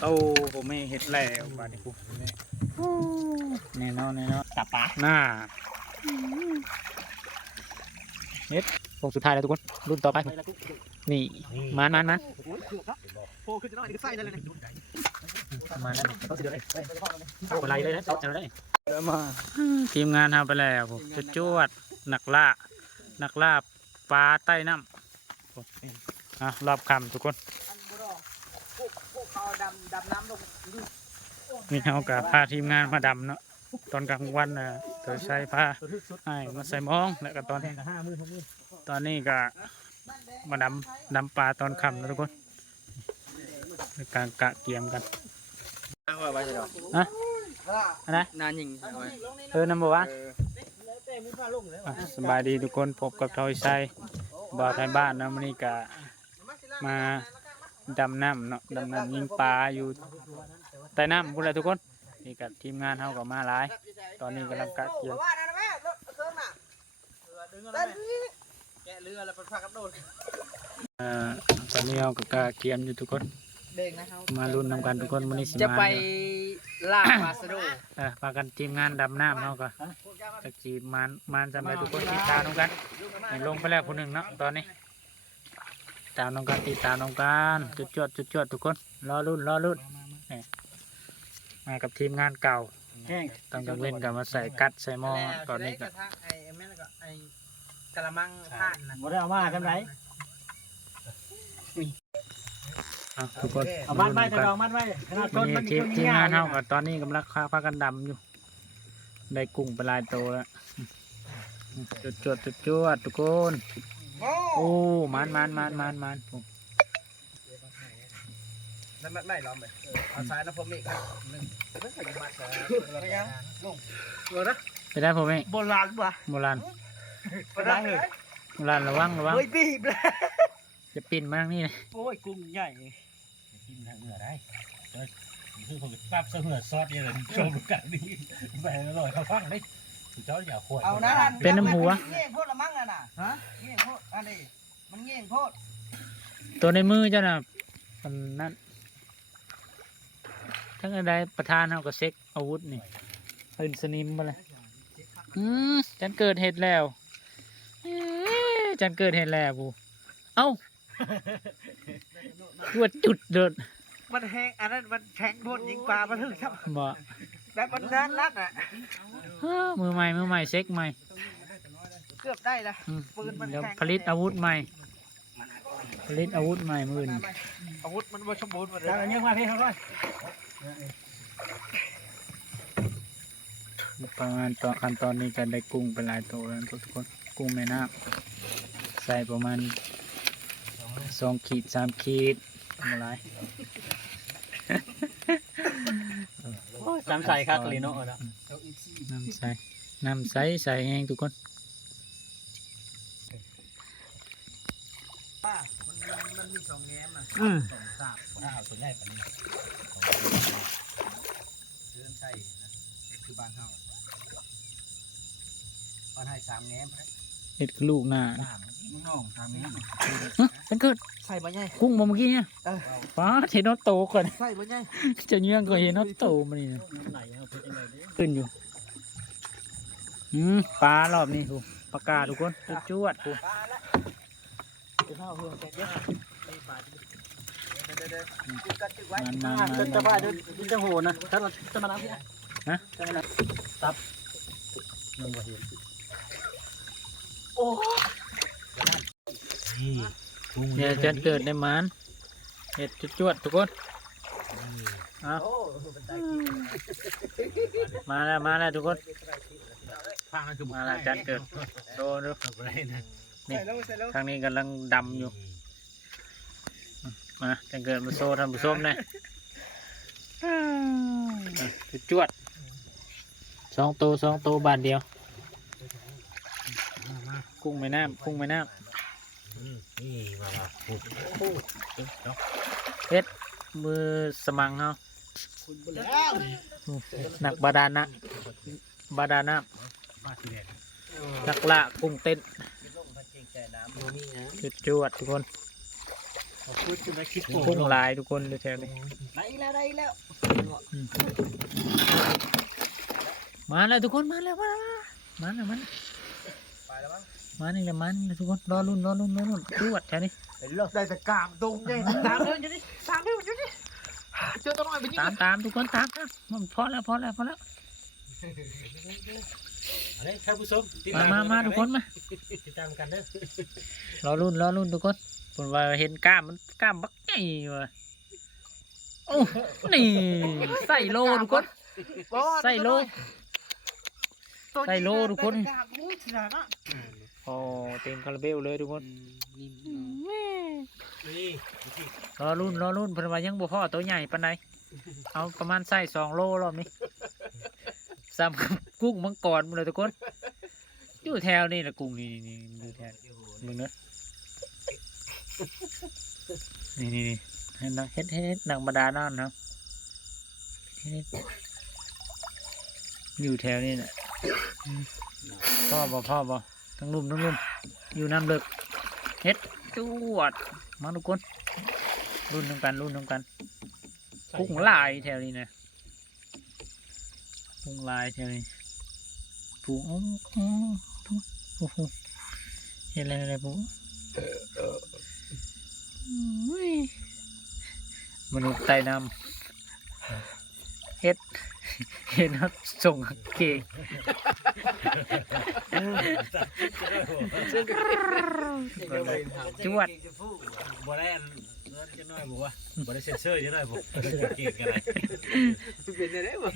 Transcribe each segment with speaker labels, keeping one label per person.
Speaker 1: เขาผมไม่เห็ดแล้วบาดนี้ผมแน่นอนแน่นอน
Speaker 2: ตาปา
Speaker 1: หน้าเฮ็ดวงสุดท้ายแล้วทุกคน รุ่นต่อไป นี่มันมันมัน
Speaker 2: โผล่ขึ้นจะน้อยนี่ก็ใส่ได้เลยนะ
Speaker 1: มาแล้ว
Speaker 2: เขาสิเดี๋ยวเลย
Speaker 1: อะไรเลยนะเอาเลยมาทีมงานทำไปแล้วผมจะจวดนักล่านักล่าปลาใต้น้ำอะรอบคำทุกคน
Speaker 2: อันบุรอพวกพวก เขาดำดำน้ำลง
Speaker 1: นี่เขากับพาทีมงานมาดำเนาะตอนกลางวันน่ะเธอใช้ผ้าให้มาใส่หมองแล้วก็ตอน
Speaker 2: แทงกับห้ามือหกมือ
Speaker 1: ตอนนี้ก็มาดำดำปลาตอนค่ำนะทุกคนในการกะเกียมกัน
Speaker 2: ว่าไว้จะดอก
Speaker 1: อันไหน
Speaker 2: นานยิง
Speaker 1: เออนัมเบอร์วัน
Speaker 2: แล้วแต่มือผ้าลงเลย
Speaker 1: อะสบายดีทุกคนพบกับทอยไซบ่าวไทยบ้านนะมันนี่กะมา ดำน้ำเนาะดำน้ำยิงปลาอยู่ใต้น้ำพวกเราทุกคนนี่กับทีมงานเขาก็มาหลาย ตอนนี้กำลังกะเกียม
Speaker 2: ว่านะแม่เซิร์ฟน่ะดึงอะไรแกะเรือแล้วเป็นพากันโดด
Speaker 1: เอ่อตอนนี้เราก็กะเกียมอยู่ทุกคน
Speaker 2: เด้งนะครับ
Speaker 1: มาลุ้นนำกันทุกคนมันนี้สิ
Speaker 2: จะ
Speaker 1: มา
Speaker 2: ไปล่าปลาสะโด
Speaker 1: เออพากันทีมงานดำน้ำเนาะก็ตะจีมานมานสำหรับทุกคนติดตามน้องกันนี่ลงไปแล้วคนหนึ่งเนาะตอนนี้ ตามน้องกันติดตามน้องกันจุดจวดจุดจวดทุกคนรอรุ่นรอรุ่นนี่มากับทีมงานเก่า
Speaker 2: แห้ง
Speaker 1: ต้องกังเล่นกันมาใส่กัดใส่หม้อตอนนี้
Speaker 2: ก็
Speaker 1: ก็
Speaker 2: ไอ้แม่แล้วก็ไอ้กะละมังผ่านนะ
Speaker 3: บ่ได้เอามาทำไร
Speaker 1: อะทุกคน
Speaker 3: เอาบ้านไม้จะดองบ้านไม้ขนาดต้น
Speaker 1: นี่
Speaker 3: มัน
Speaker 1: ทีม
Speaker 3: ต้น
Speaker 1: ทีมงาน
Speaker 3: ย
Speaker 1: เท่ากับตอนนี้กำลังพากันดำอยู่ ได้กุ้งไปหลายตัวแล้วจุดจวดจุดจวดทุกคน โอ้มันมันมันมันมัน
Speaker 2: แล้วมันไม่ล้อมเลยเอาซ้ายนะผมอีกครับหนึ่งไม่ใส่มัดเลยยังลงเออนะ
Speaker 1: ไปได้ผมเอง
Speaker 2: โบราณป่ะ
Speaker 1: โบราณ
Speaker 2: โบราณเลย
Speaker 1: โบราณระวังระวัง
Speaker 2: เฮ้ยปีบเลย
Speaker 1: จะปิ่นมาทางนี้เลย
Speaker 2: โอ้ยกุ้งใหญ่
Speaker 3: กินทางเหนือได้คือผมปรับเสมือซอสเนี่ยเลยชมกันดีไปอร่อยเขาฟังได้ เจ้าอย่าขวด
Speaker 2: เอานะ
Speaker 1: เป็นน้ำหัว
Speaker 2: เงี้ยงโพดละมั้งน่ะน่ะฮะเงี้ยงโพดอันนี้มันเงี้ยงโพด
Speaker 1: ตัวในมือเจ้าน่ะมันนั่นทั้งอะไรประธานเขาก็เซ็กอาวุธนี่ปืนสนิมมาเลยอืมจันเกิดเหตุแล้วเอ๊ะจันเกิดเหตุแล้วบูเอ้าตรวจจุดเดิน
Speaker 2: มันแห้งอันนั้นมันแข็งโพดยิงปลามันถึงครับ
Speaker 1: บ่
Speaker 2: แบบมันด้านลัดอะ
Speaker 1: อ้ามือใหม่มือใหม่เซ็กใหม่
Speaker 2: เกือบได้ละ
Speaker 1: อืม
Speaker 2: ปืนมัน
Speaker 1: เดี๋ยว
Speaker 2: แข็ง
Speaker 1: ผลิตอาวุธใหม่ ผลิตอาวุธใหม่มือนี้
Speaker 2: อาวุธมันบ่สมบูรณ์หมดเลย
Speaker 3: ทางอันนี้มาพี่เขาก่อน
Speaker 1: ประมาณตอนขั้นตอนนี้ก็ได้กุ้งเป็นหลายตัวแล้วทุกคนกุ้งแม่น้ำใส่ประมาณสองขีดสามขีดอะไร
Speaker 3: น้ำใส่ครับกลีโน่นะ
Speaker 1: น้ำใสน้ำใสใส่แห้งทุกคน
Speaker 2: ป้ามันมันมีสองแง้มอะ
Speaker 3: อืม
Speaker 2: สองสาม
Speaker 3: ถ้าเอาตัวใหญ่กว่านี้
Speaker 2: เรื่องใช่นะนี่คือบ้านเฮาบ้านให้สามแง้ม
Speaker 1: เห็ดลูกหน้า
Speaker 2: สามมึงน้องสามแง้ม
Speaker 1: ฮะฉันเกิด
Speaker 2: ใส่บ่ใหญ่
Speaker 1: กุ้งบ่เมื่อกี้เนี่ย
Speaker 2: เออ
Speaker 1: ฟ้าเห็นนอตโตก่อน
Speaker 2: ใส่บ่ใหญ่
Speaker 1: จะเยื่องก็เห็นนอตโตมานี่นะ
Speaker 3: ไหลเอาไปยังไงดิ
Speaker 1: ขึ้นอยู่อืมปลารอบนี้คูปลากาทุกคนจวดๆคู
Speaker 2: ปลาละคือเฮาเฮือนแต่เยอะนี่ปลาเดี๋ยวๆๆจุดกันจุดไว้
Speaker 1: มันมา
Speaker 3: อ่า
Speaker 1: มา
Speaker 3: จะจะว่าจะจะโหนะถ้าเราจะมาน้ำพี่
Speaker 1: ฮะ
Speaker 3: จะมาน้ำตับยังบ่เห็น
Speaker 2: โอ้
Speaker 3: นี่กุ้ง
Speaker 1: เนี่ยจะเกิดในหมันเห็ดจวดๆทุกคนเอา
Speaker 2: โอ้
Speaker 1: มาแล้วมาแล้วทุกคน
Speaker 3: ฟังนั่นคือ
Speaker 1: มาแล้วจันเกิดโดนดู
Speaker 3: อะไรนะ
Speaker 1: นี่
Speaker 2: ใส่แล้วใส่แล้ว
Speaker 1: ทางนี้กำลังดำอยู่มาจันเกิดมาโซ่ทำผู้ชมหน่อยอะจวดๆสองตัวสองตัวบาทเดียว กุ้งแม่น้ำกุ้งแม่น้
Speaker 3: นี่มาละโอ้โหเนาะำ
Speaker 1: เพชรมือสมังเฮา
Speaker 2: แล้ว
Speaker 1: หนักบาดาลนะบาดาลน้
Speaker 3: มาทีเด็ดำ
Speaker 1: นักละกุ้งเต้น
Speaker 2: ลงพันเก่งใจน้ำบ่มีนะ
Speaker 1: จุดจวดทุกคน
Speaker 3: พูดจะได้คิด
Speaker 1: กุ้งลายทุกคนดูแถวนี้
Speaker 2: ได้แล้วได้แล้ว
Speaker 1: มาแล้วทุกคนมาแล้วมาแล้วมาแล้วมัน
Speaker 2: ไปแล้วมั้ง
Speaker 1: มานี่แหละมันทุกคนรอรุ่นรอรุ่นรอรุ่นจวดแถวนี้
Speaker 2: เป็นเลิกได้แต่กามตรงยังตามเดินอยู่นี่ตามเดินอยู่นี่เจอตัวน้อยไปนี่
Speaker 1: ตามตามทุกคนตามตามมันพอแล้วพอแล้วพอแล้ว
Speaker 3: อันนี้ท่านผู้ชม
Speaker 1: มามามาทุกคนมา
Speaker 3: ติดตามกันเด้อ
Speaker 1: รอรุ่นรอรุ่นทุกคนผมว่าเห็นกล้ามมันกล้ามบักใหญ่ว่ะโอ้นี่ใส่โลทุกคนใส่โลใส่โลทุกคน โอ้เต็มคาราเบลเลยทุกคน
Speaker 3: นี่
Speaker 1: รอรุ่นรอรุ่นเพิ่นว่ายังบ่พอตัวใหญ่ปานใดเอาประมาณใส่สองโลรอบนี้ซ้ำกับกุ้งมังกรหมดเลยทุกคนอยู่แถวนี่แหละกุ้งนี่นี่นี่อยู่แถวมึงเนอะนี่นี่นี่เห็นนะเฮ็ดเฮ็ดเฮ็ดหนังบาดาลนั่นเนาะเฮ็ดอยู่แถวนี่แหละพ่อบ่พ่อบ่ ทั้งลุ่มทั้งลุ่มอยู่น้ำเลึกเฮ็ดจวด มาทุกคนรุ่นน้ำกันรุ่นน้ำกันกุ้งลายแถวนี้นะกุ้งลายแถวนี้ปูอ๋ออ๋อโอ้โหเห็นอะไรอะไรปูอุ้ยมนุษย์ใต้น้ำเฮ็ด เห็นครับส่งเก่งจวด
Speaker 3: บ่ได้อันจะน้อยบอกว่าบ่ได้เซ็นเซอร์จะน้อยบอกเก่งกันเลย
Speaker 2: เป็นอะไรบ่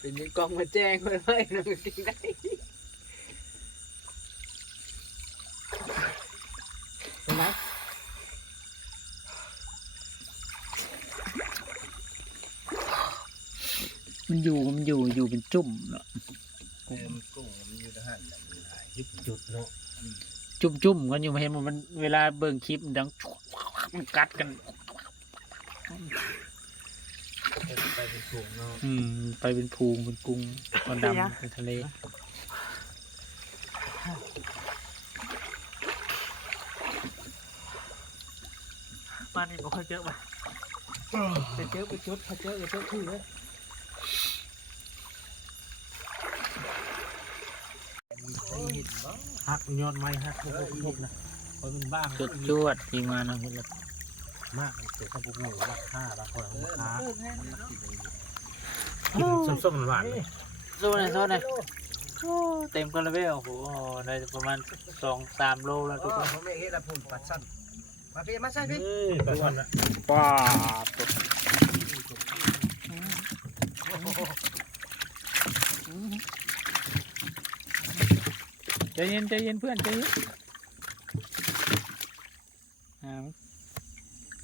Speaker 2: เป็นยังกองมาแจ้งไว้ไว้นั่งกินได้ เป็นไร
Speaker 1: มันอยู่มันอยู่อยู่เป็น จุ่มเนาะ
Speaker 3: กุ้งกุ้งมันอยู่ทหารยุบจุดเนาะ
Speaker 1: จุ่มจุ่มกันอยู่เห็นมันมันเวลาเบิ่งคลิปมันดังมันกัดกัน
Speaker 3: ไปเป็นถุงเนาะ
Speaker 1: อืมไปเป็นพูงเป็นกุ้งมันดำเป็นทะเล
Speaker 2: บ้านนี้บ่ค่อยเจอป่ะไปเจอไปจุดไปเจอไปเจอที่เลย
Speaker 3: หักยอดไม้หักพวกพวกนะเพราะมันบ้า
Speaker 1: จุดจวดทีมานะเห็นแล้ว
Speaker 3: มากเกิดข้าวปุกหมูรักห้ารักหอยราคากินส้มๆหวานเลย
Speaker 1: โซนไหนโซนไหนเต็มคาราเบลโอ้โหได้ประมาณสองสามโลแล้วทุกคน
Speaker 2: ผมเองเฮ็ดละพุ่นปัดสั้นมาพี่มาใส่พี่
Speaker 3: เอ้ยตะวันละ
Speaker 1: ว้า ใจเย็นใจเย็นเพื่อนใจเย็นอ่า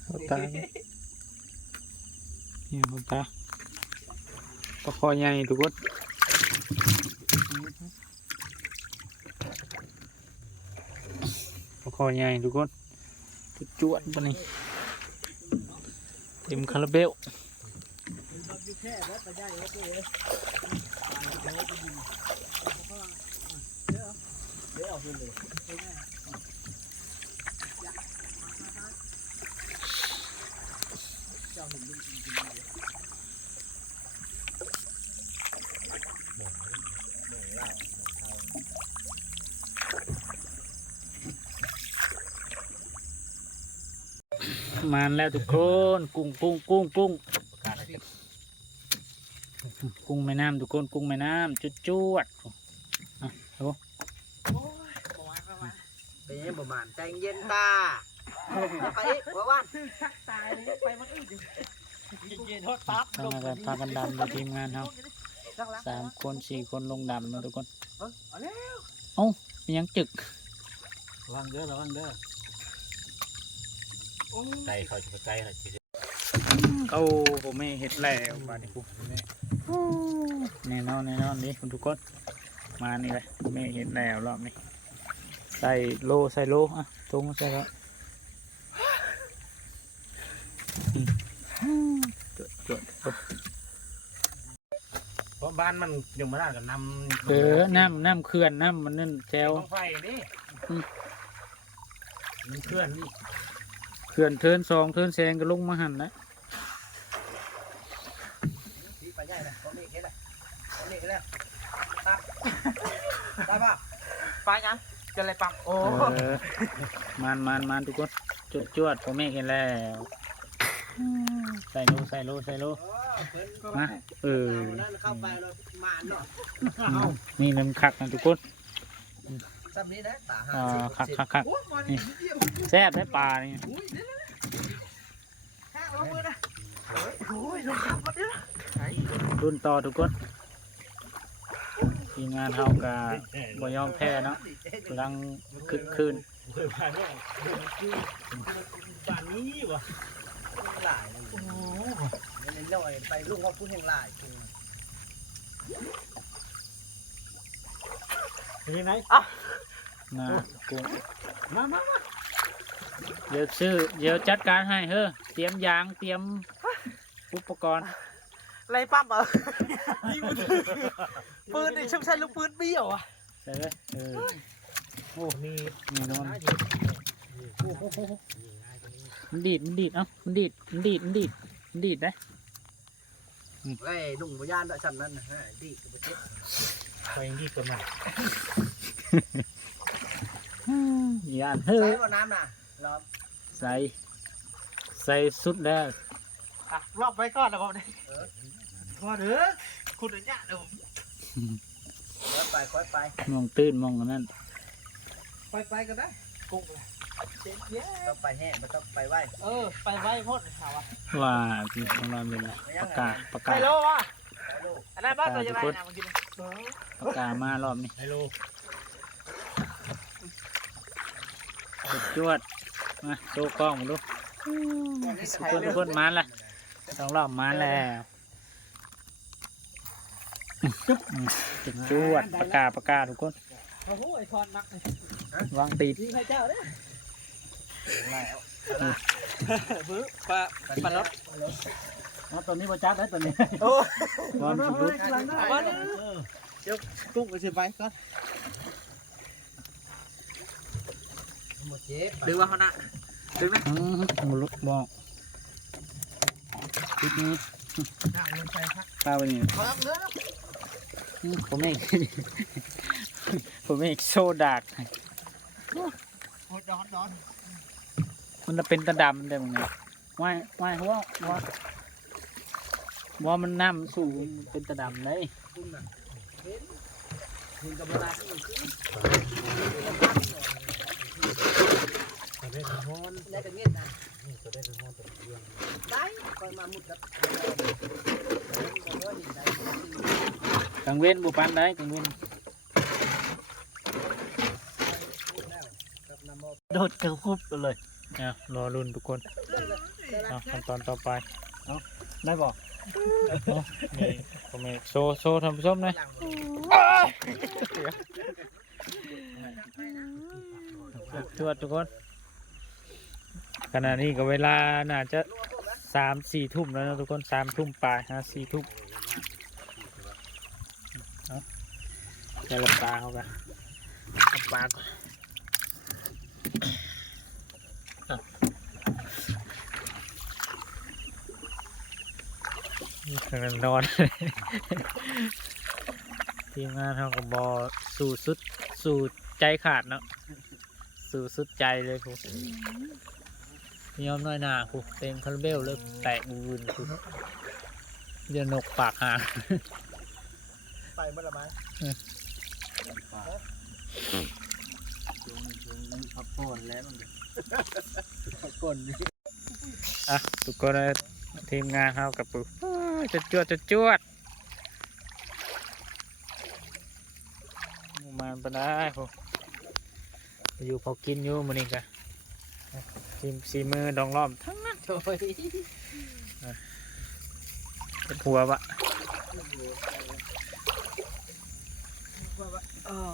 Speaker 1: เอาตาเนี่ยเนี่ยเอาตาปลาคอใหญ่ทุกคนปลาคอใหญ่ทุกคนจุดจวดปะนี่เต็มคาราเบล มาแล้วทุกคน กุ้งกุ้งกุ้งกุ้งกุ้งแม่น้ำทุกคนกุ้งแม่น้ำจุดจวดอะเอา
Speaker 2: เป็นยังประมาณใจเย็นตาไปอีกว่าวันตายไปมันอื่นเย็นๆโทษตับ
Speaker 1: ทำงานพากันดำในทีมงานเราสามคนสี่คนลงดำนะทุกคน
Speaker 2: เอาแล้ว
Speaker 1: เป็นยังจึก
Speaker 3: ระวังเด้อระวังเด้อ ใจเขาจะไปใจเขาจะ
Speaker 1: โอ้ผมไม่เห็ดแล้วบาดนี้กูแน่นอนแน่นอนนี่ทุกคนมานี่เลยไม่เห็ดแล้วรอบนี้ใส่โลใส่โลอะตรงใส่แล้วจดจดจด
Speaker 3: เพราะบ้านมันยังไม่ได้กับน้ำ
Speaker 1: เออน้ำน้ำเขื่อนน้ำมันนั่นแถว
Speaker 3: ต้องไฟนี่
Speaker 1: อืม
Speaker 3: มันเคลื่อนนี่
Speaker 1: เขื่อนเทินซองเทินแซงก็ลงมาหันนะ
Speaker 2: đi phải nhảy này có mẹ cái này có mẹ cái này tắt tắt vào
Speaker 4: ไปยังจะอะไรปั๊มโอ้
Speaker 1: เออมันมันมันทุกคนจุดจวดผมเมฆเห็นแล้วใส่โลใส่โลใส่โลมาเออนี่น้ำคักนะทุกคน
Speaker 2: sắp đi đấy tả
Speaker 1: อ่า
Speaker 2: hàng
Speaker 1: คักคักคัก
Speaker 4: โอ้มันนี่เดียว
Speaker 1: แซ่บได้ปลานี่
Speaker 4: อุ้ยเดี๋ยวนะข้างเรามือนะโอ้ยลงขับมาเดี๋ยวนะ
Speaker 1: รุ่นต่อทุกคนทีมงานเฮากะบ่ยอมแพ้เนาะกำลังคึกคืน
Speaker 3: เปิดผ่านว่าบ้านนี้วะ
Speaker 2: lại này
Speaker 3: โอ้โห
Speaker 2: nên lội phải luôn không phun hàng lại
Speaker 3: เป็นยังไง
Speaker 1: นะกู
Speaker 3: มามามา
Speaker 1: เดี๋ยวซื้อเดี๋ยวจัดการให้เฮ้อเตรียมยางเตรียมอุปกรณ์
Speaker 4: อะไรปั๊มเหรอยิงมันปืนนี่ช่างใช้ลูกปืนเบี้ยวอะ
Speaker 1: ใส่เลยเออ
Speaker 3: โอ้นี่
Speaker 1: นี่นอนมันดีดมันดีดเอ้ามันดีดมันดีดมันดีดมันดีดได้
Speaker 2: cái đụng vào gian đợi sẵn lần này đi cái bữa chết
Speaker 3: ไปดีกว่ามา
Speaker 1: ยานเฮ้ย
Speaker 2: cái vào nam nè lắm
Speaker 1: ใส่ใส่สุดแล้ว
Speaker 4: อะรอบไว้ก่อนนะผมเนี่ยพอเถอะคุณอนุญาตเดี๋ยวผม
Speaker 2: khói ไป khói ไป
Speaker 1: มองตื้นมองอันนั้น
Speaker 4: ไปไปกันได้กุ้งเลยเจ๊เย้
Speaker 2: ต้องไปแห้งไม่ต้องไปไหว
Speaker 4: เออ ไปไว้พ่นถามว่า
Speaker 1: ว่าที่ของเราเป็นอะไรประกาศประ
Speaker 4: ไป
Speaker 1: กาศ
Speaker 4: แล้ววะ
Speaker 2: ไปลูก
Speaker 4: อันนั้นบ้านตัวจะไปนะเมื่อกี้
Speaker 1: ประกาศมารอบนี้
Speaker 3: ไฮโล
Speaker 1: สุดจวดมาโชว์กล้องมาดูทุกคนทุกคนมาละสองรอบมาแล้วจุดจวดประกาศประกาศทุกคน
Speaker 4: โอ้โหไอคอนนักเลยวา
Speaker 1: งตีด
Speaker 4: ยิงใครเจ้าเนี่ย
Speaker 2: แล้ว
Speaker 4: บื้อปลาปลารถ
Speaker 1: ตอนนี้ประจักได้ตอนนี้
Speaker 4: โอ้
Speaker 1: บอลสุดรุด
Speaker 4: เอามาเลยกุ้งก็สิไปก่อน
Speaker 2: หมดเจ๊
Speaker 4: ดึงว่าเขานะดึงนะ
Speaker 1: อืมมุลุกบอกคลิปนี้
Speaker 4: น่าลงใจครับ
Speaker 1: ป้าไปนี่
Speaker 4: เขาต้องเนื้อ
Speaker 1: อืมผมเองผมเองโซดาก
Speaker 4: โหดดอนดอน
Speaker 1: มันจะเป็นตะดำได้มั้งเนี่ยว่ายว่ายหัวว่า ว่ามันน้ำสูงมันเป็นตะดำเลย
Speaker 2: คุณน่ะเห็นเห็นกับเวลาที่มันขึ้น
Speaker 3: จะได้เป็นฮอน
Speaker 2: ได้กันเงี้ยนะ
Speaker 3: จะได้เป็นฮอนตัวเดียว
Speaker 2: ได้คอยมามุดกับ
Speaker 1: กังเว้นบุปันได้กังเว้น
Speaker 2: กับน้ำมอ
Speaker 3: โดดกระคุบเลย
Speaker 1: เอารอรุ่นทุกคนเอาขั้นตอนต่อไป
Speaker 3: ได้บอก
Speaker 1: นี่ผมเองโซโซทำผู้ชมนะจวดทุกคน ขณะนี้ก็เวลาน่าจะสามสี่ทุ่มแล้วนะทุกคนสามทุ่มปลายฮะสี่ทุ่มจะหลับตาเขากันหลับตาก่อนกำลัง นอนทีมงานเขาก็บอสู่สุดสู่ใจขาดเนาะสู่สุดใจเลยครูยอมน้อยหนาครูเต็มคาราเบลเลยแตกบูนครูเดี๋ยวนกปากหาง
Speaker 2: ไปเมื่อไรไหม
Speaker 1: พักผ่อนแล้วมันพักผ่อนอะทุกคนเลยทีมงานเขากับปุ๊ จะจวดจะจวดมันไปได้ผมอยู่พอกินอยู่มันนี่กะทีมสีมือดองล้อมทั้งนั้น
Speaker 2: โอ้ย
Speaker 1: เป็นหัวบะ
Speaker 4: เออ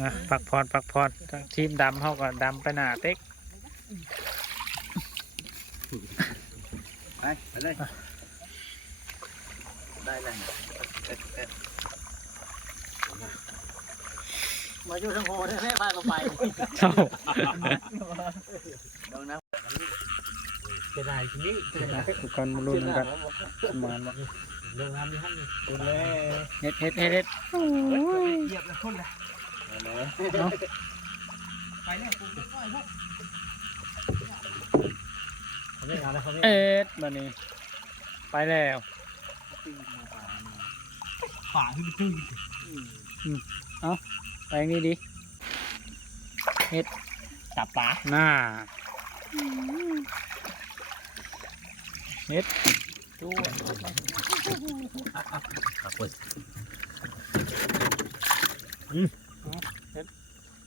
Speaker 1: อะพักผ่อนพักผ่อนทีมดำเขาก็ดำไปหนาเต็ก
Speaker 2: ไปไปเลย ได้เลย
Speaker 4: มาอยู่ทั้งโหดแม่พาก็ไป
Speaker 1: เจ้า
Speaker 2: ลองนะ
Speaker 3: จะได้ทีนี้
Speaker 1: ทุกคนมาลุ้นกันมานบ่
Speaker 3: เรื่องงานนี่ฮั่นนี่
Speaker 1: ดูแลเฮ็ดเฮ็ดเฮ็ดเฮ็ด
Speaker 4: เหยียบแล้วคนละ
Speaker 1: เนาะ
Speaker 4: ไปเนี่ยกูจะก้อยพวก
Speaker 3: เขาไม่งานแล้วเขาไม่
Speaker 1: เอ็ดมานี่ไปแล้ว
Speaker 4: ฝาขึ้นไปตื้น
Speaker 1: ไปอย่างนี้ดิ
Speaker 4: จับปลา
Speaker 1: หน้าเฮ็ดจู้
Speaker 3: ครับเว้ย
Speaker 1: จู้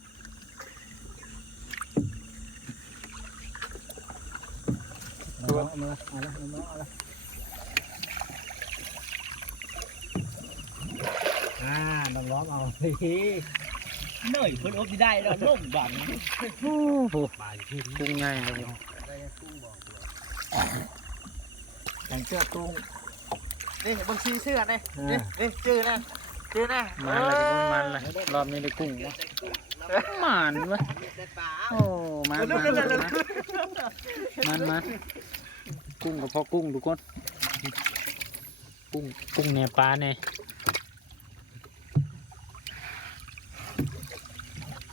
Speaker 1: เอามาเอาละเอาละเอาละ
Speaker 3: อ่าน้องล้อมเอาที
Speaker 4: เหนื่อยเพิ่นอบที่ได้แล้วล่มบัง
Speaker 1: โอ้โห
Speaker 3: ปลาอยู่ที่นี่
Speaker 1: กุ้งใหญ่เลย
Speaker 3: แต่งเสื้อตุ้ง
Speaker 4: นี่บางทีเสื้อนี่นี่นี่ชื่อนะชื่อนะ
Speaker 1: มันละมันละรอบนี้ได้กุ้งวะมันวะโอ้มันมันมันมันกุ้งกับพ่อกุ้งทุกคนกุ้งกุ้งเนี่ยปลาเนี่ยอืมกุ้ง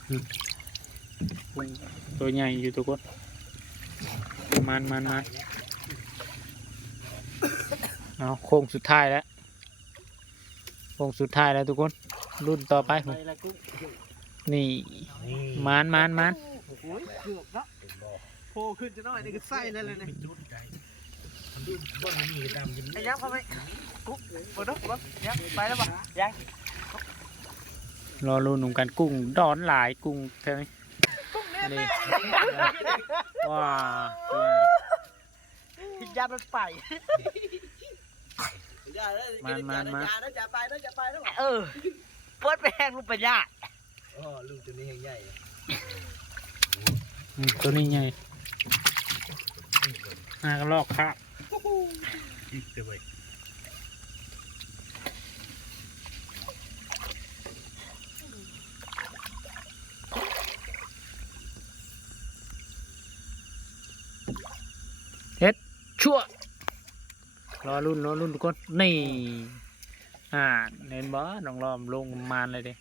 Speaker 1: ตัวใหญ่อยู่ทุกคนมันมันมันเอาโค้งสุดท้ายแล้วโค้งสุดท้ายแล้วทุกคน รุ่นต่อไปผมนี่
Speaker 3: นี่
Speaker 1: มันมันมัน
Speaker 4: โอ้โหเกือบเนาะโผล่ขึ้นจะน้อยนี่ก็ไส้แล้วเลยเนี่ย
Speaker 3: เป็นจุดใจทำดูบ้านนี่ดำจน
Speaker 4: ไอ้ยังพอไหมกุ๊กปวดปวดยังไปแล้วปะยัง
Speaker 1: รอรุ่นหนุ่มกันกุ้งดอนหลายกุ้งใช่ไหม
Speaker 4: กุ้งเนี่ย
Speaker 1: นี่ว้า
Speaker 4: พิญญามันไป
Speaker 2: อย่าเลยอย่านะอย่าไปนะอย่าไปนะ
Speaker 4: เออเปิดไปแห้งลูกปัญญา
Speaker 2: อ๋อลูกตัวนี้ใหญ่
Speaker 1: อืมตัวนี้ไงหากระลอกครับ
Speaker 3: อีกเลย
Speaker 1: ชั่วรอรุ่นรอรุ่นทุกคนนี่อ่าเน้นบ่น้องรอมลงมานเลยเด้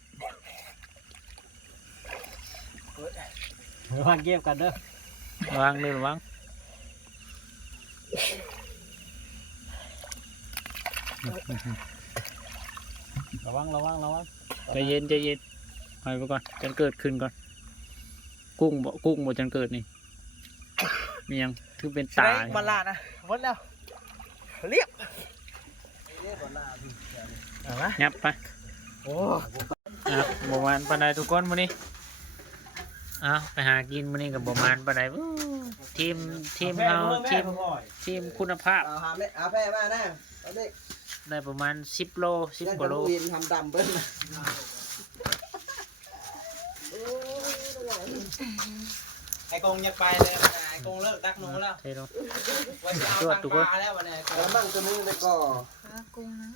Speaker 3: วางเก็บกันเด้อ
Speaker 1: วางเลยระวังระวังระวังระวังใจเย็นใจเย็นปล่อยไปก่อนจนเกิดขึ้นก่อน กุ้งบ่กุ้งบ่จนเกิดนี่มียัง คือเป็น
Speaker 4: ตา
Speaker 1: ตาย
Speaker 4: บอลลานะหมดแล้วเรียบ
Speaker 3: เอาละ
Speaker 1: ยับไป
Speaker 4: โอ้
Speaker 1: อะบมานปานใดทุกคนมื้อนี้อะไปหากินมื้อนี้กับบมานปานใดวู้ทีมทีมเราทีมทีมคุณภาพ
Speaker 2: เอาหาแม่เอาแพ้มานะเอาดิ
Speaker 1: ได้ประมาณ10โล10
Speaker 2: ยัน
Speaker 1: กว่าโล
Speaker 2: วินทำดำเบิ้ล ไอ้กงอยากไปเลยไอ้กงเลิกดักหนูแล้ว
Speaker 1: เทลง
Speaker 2: วันจะเอา
Speaker 1: ตรวจ
Speaker 2: ตัง
Speaker 1: ทุก
Speaker 2: ป
Speaker 1: คน
Speaker 2: ลาแล้ววันนี้แล้วมั่งตัวนึงไปก่อ
Speaker 5: กุ้งนะ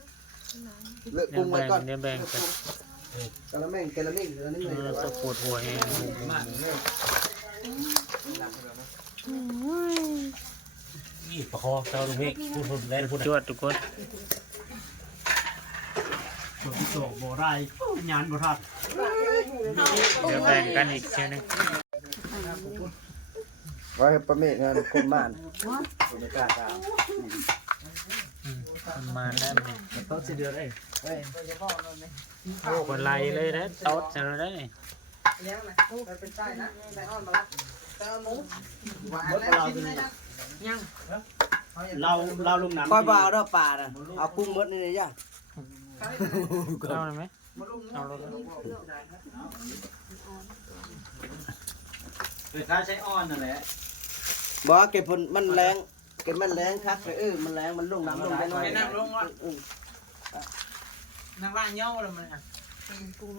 Speaker 2: เลิก
Speaker 1: เดี๋
Speaker 2: กุ้
Speaker 1: ยว
Speaker 2: งไว้
Speaker 1: แบ่ง
Speaker 2: ก่อน
Speaker 1: เดี๋ยวแบ่งกัน
Speaker 2: กะละแม่งกะละแม่งกะละแม่ง
Speaker 1: เอ
Speaker 2: เลย
Speaker 1: อจะปวดหัวเอง
Speaker 3: นี่ประคอเจ้าลูกเมฆพูดพูดได้พูด
Speaker 1: จวดทุกคน
Speaker 3: พูดโตบ่ได้ยานบ่ทัด
Speaker 1: เดี๋ยวแบ่งกันอีกเช่นนึง
Speaker 2: ไว้ประเมศงานกลมบ้านผมไม่กล้ากล่าว
Speaker 1: อืมมันมาแล้วนี่
Speaker 3: ต้องสิเดือนเอ้ย
Speaker 2: เฮ้ย
Speaker 1: โอ้คนไล่เลยนะตอดจะได้นี่
Speaker 2: เลี้ยงนะมันเป็นไส้นะไส้อ่อนมาละไส้อ่อนหมูหวานแล้วกินเลยนะยัง
Speaker 3: เราเราลุงน้ำ
Speaker 2: คอยบ่าวเด้อป่าน่ะเอากุ้งมดนี่เลยจ้ะ
Speaker 1: เอาเลยไหมเอาเลย
Speaker 3: เป็นข้าใช้อ้อนนั่นแหละ
Speaker 2: บอกว่าเก็บผลมันแรงเก็บมันแรงครับเออมันแรงมันลงน้ำลงไปหน่อย
Speaker 4: นั่งลงวะ
Speaker 2: อืม
Speaker 4: นั่งล่างเย้าเลยมัน
Speaker 5: เป็นกุ้ง